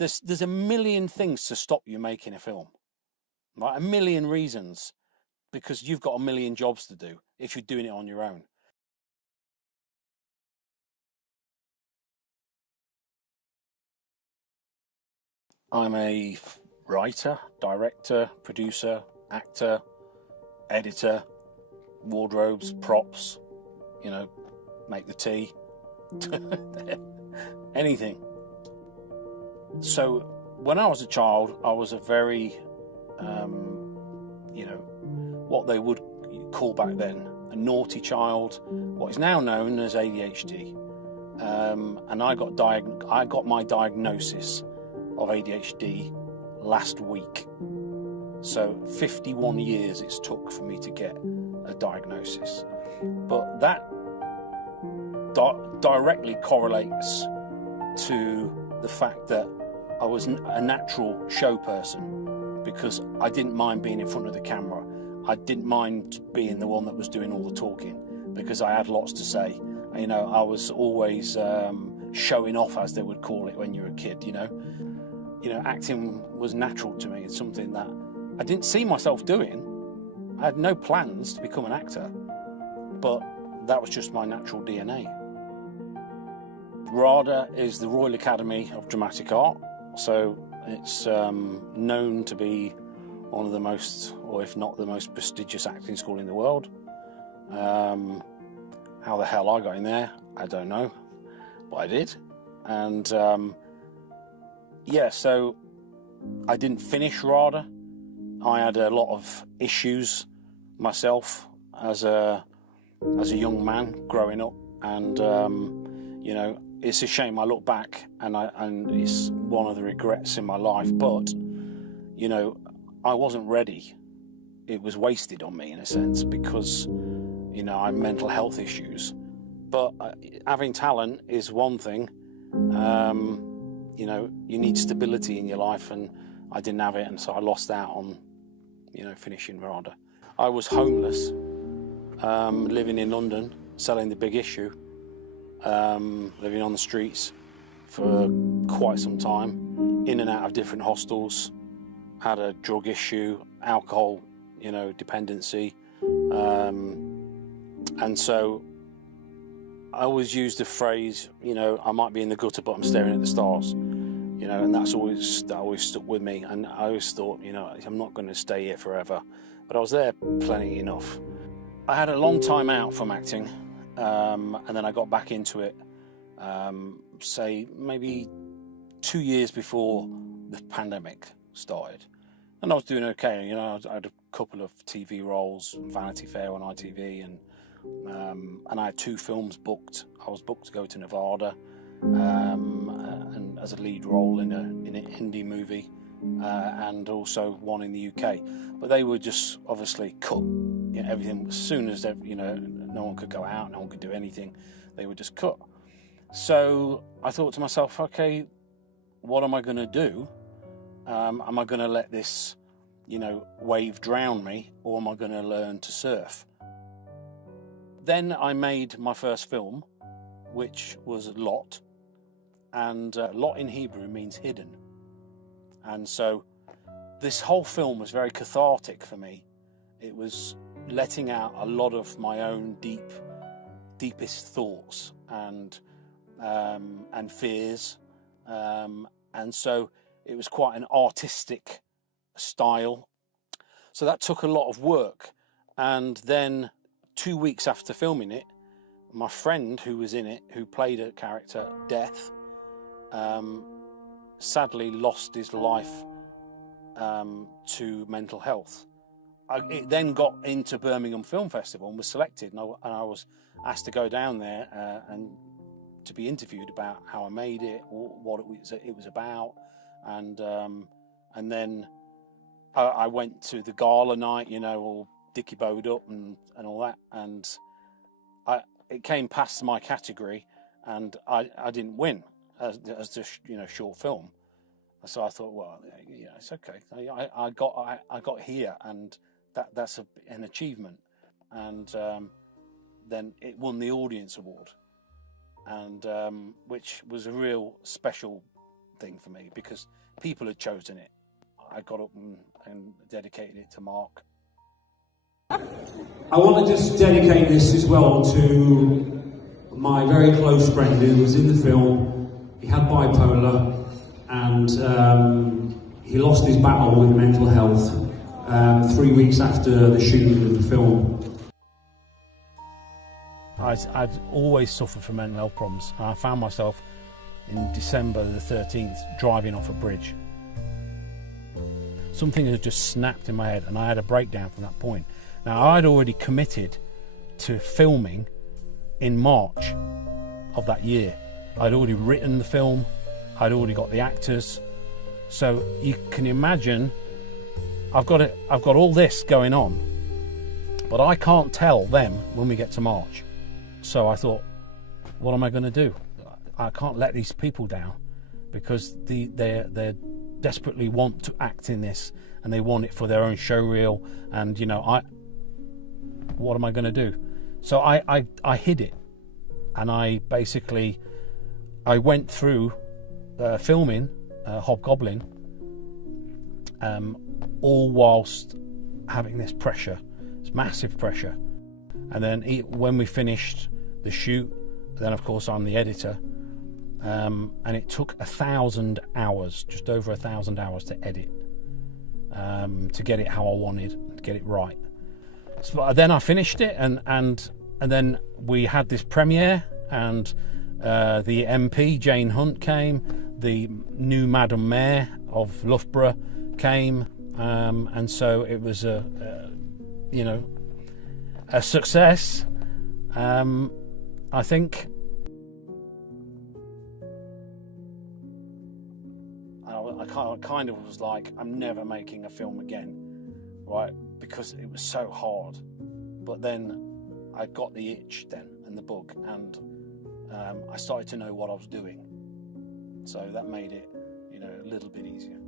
there's a million things to stop you making a film, right? A million reasons, because you've got a million jobs to do if you're doing it on your own. I'm a writer, director, producer, actor, editor, wardrobes, props, make the tea, anything. So when I was a child, I was a very, what they would call back then a naughty child, what is now known as ADHD. And I got my diagnosis of ADHD last week. So 51 years it's took for me to get a diagnosis. But that directly correlates to the fact that I was a natural show person, because I didn't mind being in front of the camera. I didn't mind being the one that was doing all the talking, because I had lots to say. I was always showing off, as they would call it when you're a kid. Acting was natural to me. It's something that I didn't see myself doing. I had no plans to become an actor, but that was just my natural DNA. RADA is the Royal Academy of Dramatic Art, so it's known to be one of the most, or if not the most prestigious acting school in the world. How the hell I got in there, I don't know, but I did. And so I didn't finish RADA. I had a lot of issues myself as a young man growing up, and it's a shame. I look back and it's one of the regrets in my life, but I wasn't ready. It was wasted on me in a sense, because I have mental health issues. But having talent is one thing. You need stability in your life, and I didn't have it, and so I lost out on finishing RADA. I was homeless, living in London, selling The Big Issue, living on the streets for quite some time, in and out of different hostels, had a drug issue, alcohol, dependency, and so I always used the phrase, I might be in the gutter, but I'm staring at the stars, and that always stuck with me. And I always thought, I'm not going to stay here forever, but I was there plenty enough. I had a long time out from acting, and then I got back into it, say maybe 2 years before the pandemic started, and I was doing okay. I had a couple of TV roles, Vanity Fair on ITV, and I had 2 films booked. I was booked to go to Nevada, and as a lead role in an indie movie, and also one in the UK. But they were just obviously cut. Everything, as soon as no one could go out, no one could do anything, they were just cut. So I thought to myself, okay, what am I going to do? Am I going to let this, wave drown me, or am I going to learn to surf? Then I made my first film, which was Lot, and Lot in Hebrew means hidden. And so this whole film was very cathartic for me. It was letting out a lot of my own deepest thoughts and fears, and so it was quite an artistic style. So that took a lot of work, and then 2 weeks after filming it, my friend who was in it, who played a character, Death, sadly lost his life to mental health. It then got into Birmingham Film Festival and was selected, and I was asked to go down there and to be interviewed about how I made it, what it was about, and then I went to the gala night, all dicky bowed up and all that, and it came past my category, and I didn't win as the short film. So I thought, well, yeah, it's okay. I got here, and that's an achievement. And then it won the Audience Award, and which was a real special thing for me because people had chosen it. I got up and dedicated it to Mark. I want to just dedicate this as well to my very close friend who was in the film. He had bipolar and he lost his battle with mental health 3 weeks after the shooting of the film. I'd always suffered from mental health problems, and I found myself in December the 13th driving off a bridge. Something had just snapped in my head and I had a breakdown from that point. Now, I'd already committed to filming in March of that year. I'd already written the film, I'd already got the actors. So you can imagine, I've got all this going on, but I can't tell them when we get to March. So I thought, what am I going to do? I can't let these people down because they desperately want to act in this and they want it for their own show reel. And you know, what am I going to do? So I hid it, and I went through filming Hobgoblin, all whilst having this pressure, this massive pressure. And then when we finished the shoot, then of course I'm the editor, and it took 1,000 hours, just over 1,000 hours to edit, to get it how I wanted, to get it right. So then I finished it, and then we had this premiere, and the MP Jane Hunt came, the new Madam Mayor of Loughborough came, and so it was a success. I think I kind of was like, I'm never making a film again, right? Because it was so hard. But then I got the itch then and the bug, and I started to know what I was doing. So that made it, a little bit easier.